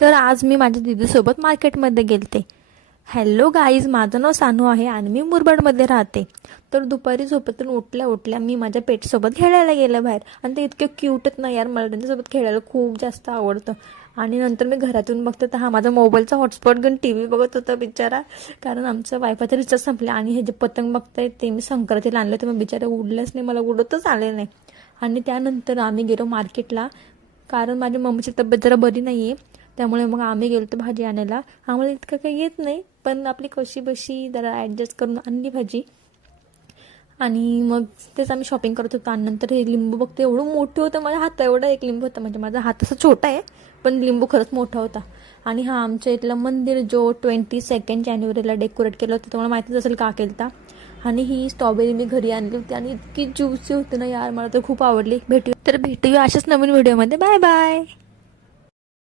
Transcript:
तर आज मी माझ्या दीदीसोबत मार्केटमध्ये गेलते. हॅलो गाईज, माझं नाव सानू आहे आणि मी मुरबाडमध्ये राहते. तर दुपारी झोपेतून उठल्या उठल्या मी माझ्या पेटसोबत खेळायला गेलं बाहेर, आणि ते इतके क्यूट आहेत ना यार, मला त्यांच्यासोबत खेळायला खूप जास्त आवडतं. आणि नंतर मी घरातून बघते तर हा माझा मोबाईलचा हॉटस्पॉट घेऊन टी व्ही बघत होता बिचारा, कारण आमचं वायफायचं रिचार्ज संपले. आणि हे जे पतंग बघताय ते मी संक्रांतीला आणलं, तर मग बिचारा उडलंच नाही, मला उडतच आले नाही. आणि त्यानंतर आम्ही गेलो मार्केटला, कारण माझ्या मम्मीची तब्येत जरा बरी नाही आहे. त्यामुळे मग आम्ही गेलो तर भाजी आणायला. आम्हाला इतकं काही येत नाही, पण आपली कशी बशी जरा ॲडजस्ट करून आणली भाजी. आणि मग तेच आम्ही शॉपिंग करत होतो. आणि नंतर हे लिंबू बघते, एवढं मोठं होतं, माझ्या हाता एवढा एक लिंबू होता. म्हणजे माझा हात असा छोटा आहे, पण लिंबू खरंच मोठा होता. आणि हा आमच्या इथलं मंदिर जो 22 जानेवारीला डेकोरेट केलं होतं, तुम्हाला माहितीच असेल का केलं. आणि ही स्ट्रॉबेरी मी घरी आणली होती आणि इतकी ज्युसी होती ना यार, मला तर खूप आवडली. भेटूया अशाच नवीन व्हिडिओमध्ये. Bye bye.